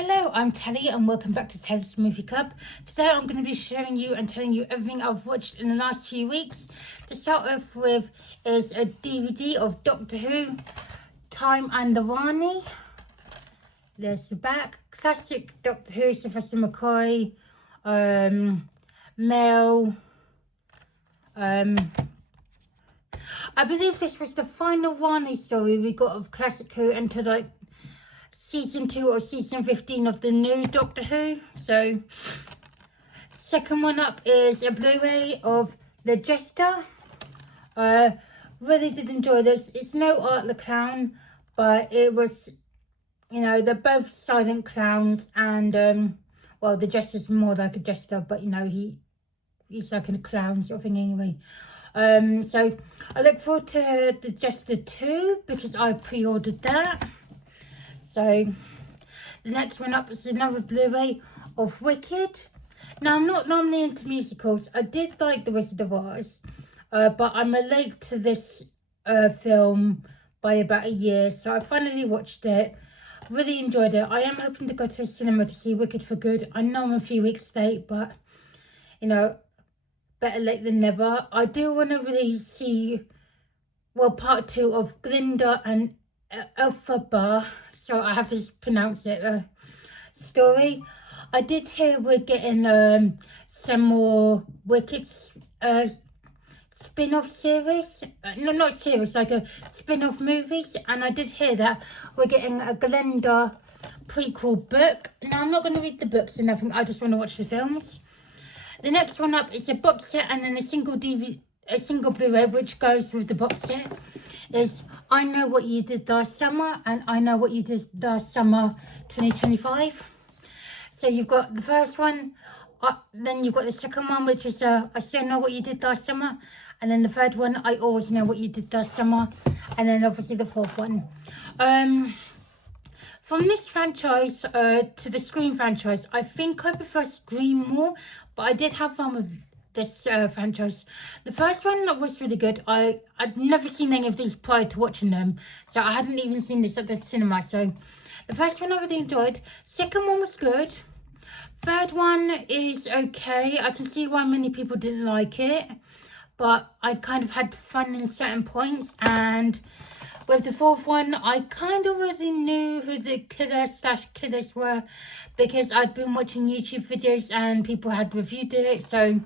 Hello, I'm Telly and welcome back to Telly's Movie Club. Today I'm going to be showing you and telling you everything I've watched in the last few weeks. To start off with is a DVD of Doctor Who, Time and the Rani. There's the back. Classic Doctor Who, Sylvester McCoy, Mel. I believe this was the final Rani story we got of Classic Who until season 2 or season 15 of the new Doctor Who. So, second one up is a Blu-ray of The Jester. Really did enjoy this. It's no Art the Clown, but it was, they're both silent clowns, and well, the Jester's more like a jester, but he's like a clown sort of thing anyway. So I look forward to The Jester 2 because I pre-ordered that. So the next one up is another Blu-ray of Wicked. Now, I'm not normally into musicals. I did like The Wizard of Oz, but I'm late to this film by about a year, so I finally watched it. Really enjoyed it. I am hoping to go to the cinema to see Wicked for good. I know I'm a few weeks late, but better late than never. I do want to really see, part 2 of Glinda and Elphaba, so I have to pronounce it, story. I did hear we're getting some more Wicked spin-off series. No, not series, like a spin-off movies. And I did hear that we're getting a Glinda prequel book. Now, I'm not going to read the books or nothing. I just want to watch the films. The next one up is a box set and then a single Blu-ray, which goes with the box set. Is I Know What You Did Last Summer and I Know What You Did Last Summer 2025. So you've got the first one, then you've got the second one, which is I Still Know What You Did Last Summer, and then the third one, I Always Know What You Did Last Summer, and then obviously the fourth one. From this franchise to the Scream franchise, I think I prefer Scream more, but I did have fun with this franchise. The first one was really good. I'd never seen any of these prior to watching them, so I hadn't even seen this at the cinema. So the first one I really enjoyed. Second one was good. Third one is okay. I can see why many people didn't like it, but I kind of had fun in certain points. And with the fourth one, I kind of already knew who the killers were because I'd been watching YouTube videos and people had reviewed it. So,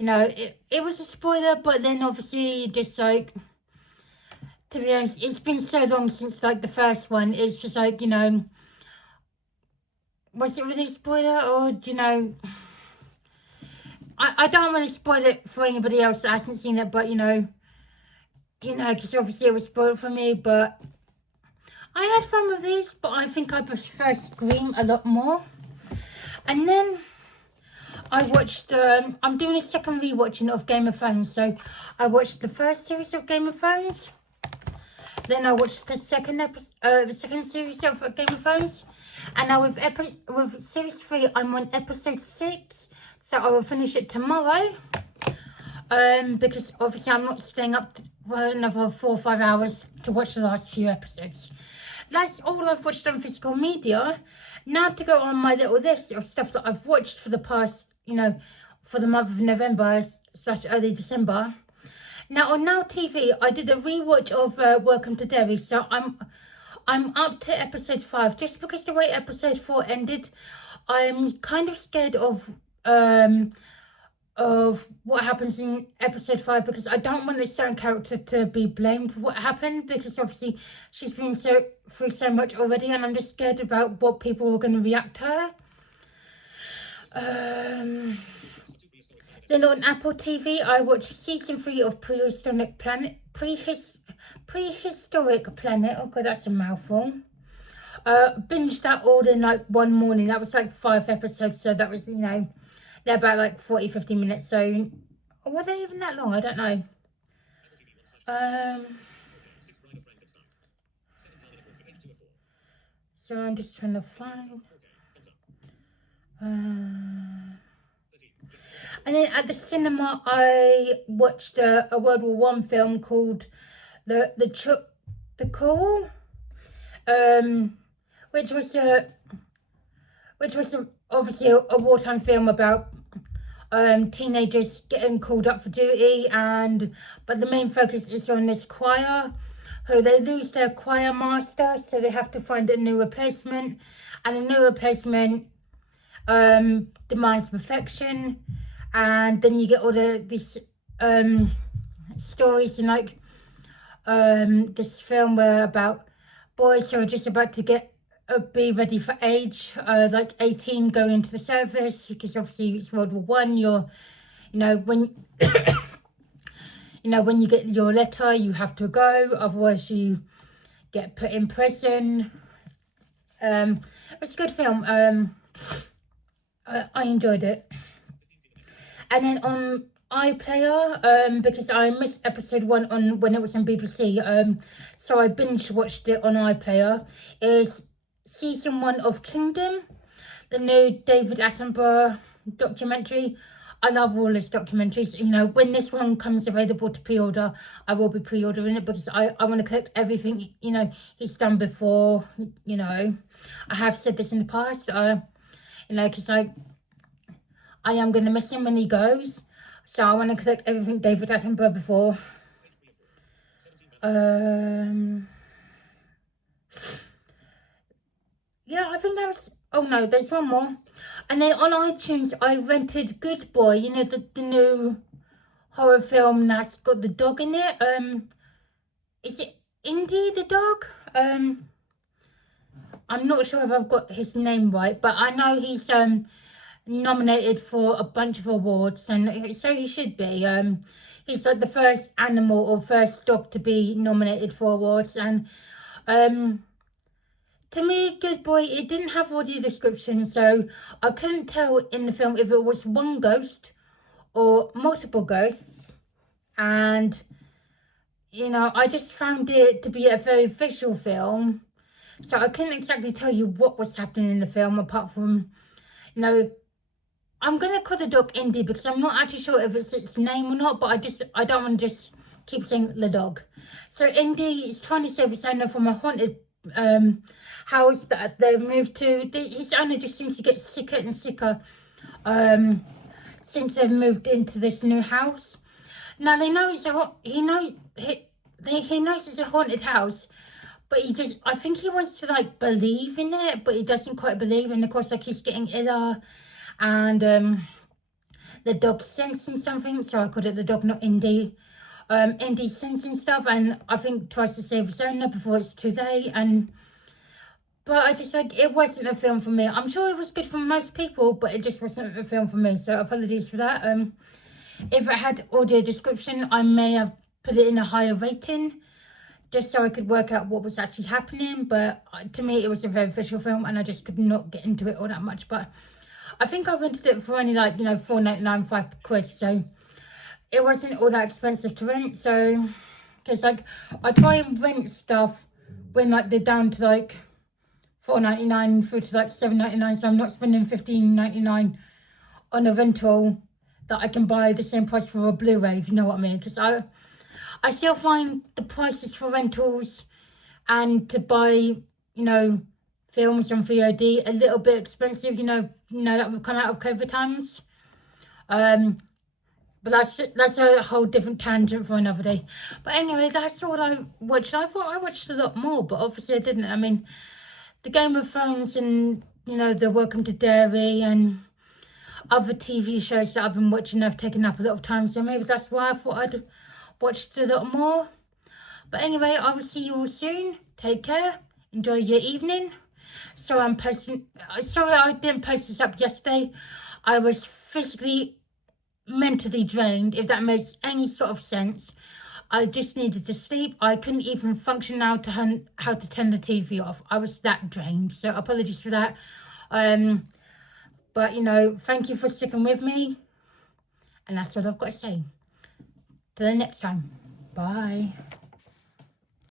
it was a spoiler, but then obviously just to be honest, it's been so long since the first one. It's just was it really a spoiler or, I don't want to spoil it for anybody else that hasn't seen it, but, because obviously it was spoiled for me, but I had fun with these, but I think I prefer Scream a lot more. And then I watched, I'm doing a second rewatching of Game of Thrones, so I watched the first series of Game of Thrones, then I watched the second series of Game of Thrones, and now with series 3, I'm on episode 6, so I will finish it tomorrow, because obviously I'm not staying up for another 4 or 5 hours to watch the last few episodes. That's all I've watched on physical media. Now to go on my little list of stuff that I've watched for the past, for the month of November / early December. Now on Now TV, I did a rewatch of Welcome to Derry, so I'm up to episode 5. Just because the way episode 4 ended, I'm kind of scared of what happens in episode 5 because I don't want a certain character to be blamed for what happened because obviously she's been through so much already, and I'm just scared about what people are going to react to her. Then on Apple TV, I watched season 3 of Prehistoric Planet. Prehistoric Planet. Oh god, that's a mouthful. Binged that all in one morning. That was 5 episodes, so that was they're about 40-50 minutes. So were they even that long? I don't know. So I'm just trying to find. And then at the cinema, I watched a World War I film called The Coral, which was which was obviously a wartime film about teenagers getting called up for duty, but the main focus is on this choir who they lose their choir master, so they have to find a new replacement, and the new replacement demands perfection. And then you get all these stories in like this film where about boys who are just about to be ready for age, like 18, go into the service, because obviously it's World War One. When when you get your letter, you have to go, otherwise you get put in prison. It's a good film. I enjoyed it. And then on iPlayer, because I missed episode 1 on when it was on BBC, so I binge watched it on iPlayer, is season 1 of Kingdom, the new David Attenborough documentary. I love all his documentaries. When this one comes available to pre-order, I will be pre-ordering it, because I want to collect everything, he's done before. I have said this in the past, because I am going to miss him when he goes. So I want to collect everything David Attenborough before. Yeah, I think that was... Oh no, there's one more. And then on iTunes, I rented Good Boy. The new horror film that's got the dog in it. Is it Indy the dog? I'm not sure if I've got his name right, but I know he's nominated for a bunch of awards, and so he should be. He's like the first animal or first dog to be nominated for awards. And to me, Good Boy, it didn't have audio description, so I couldn't tell in the film if it was one ghost or multiple ghosts. And I just found it to be a very visual film, so I couldn't exactly tell you what was happening in the film, apart from, I'm going to call the dog Indy, because I'm not actually sure if it's its name or not, but I don't want to just keep saying the dog. So Indy is trying to save his owner from a haunted house that they've moved to. His owner just seems to get sicker and sicker since they've moved into this new house. Now they know he knows it's a haunted house, but I think he wants to believe in it, but he doesn't quite believe. And of course, he's getting iller, and the dog's sensing something, so I called it the dog, not Indy. Indy's sensing stuff, and I think tries to save his owner before it's too late. But I just it wasn't a film for me. I'm sure it was good for most people, but it just wasn't a film for me, so apologies for that. If it had audio description, I may have put it in a higher rating, just so I could work out what was actually happening. But to me, it was a very visual film, and I just could not get into it all that much. But I think I rented it for only £4.99, £5, so it wasn't all that expensive to rent. So, because I try and rent stuff when they're down to £4.99 through to £7.99, so I'm not spending £15.99 on a rental that I can buy the same price for a Blu-ray, if you know what I mean. Because I still find the prices for rentals and to buy, films on VOD a little bit expensive, that would come out of COVID times. But that's a whole different tangent for another day. But anyway, that's all I watched. I thought I watched a lot more, but obviously I didn't. I mean, the Game of Thrones and, the Welcome to Derry and other TV shows that I've been watching have taken up a lot of time, so maybe that's why I thought I'd watched a lot more. But anyway, I will see you all soon. Take care. Enjoy your evening. So sorry I didn't post this up yesterday. I was physically, mentally drained, if that makes any sort of sense. I just needed to sleep. I couldn't even function now to how to turn the TV off. I was that drained, so apologies for that. But thank you for sticking with me, and that's all I've got to say. Till the next time, bye.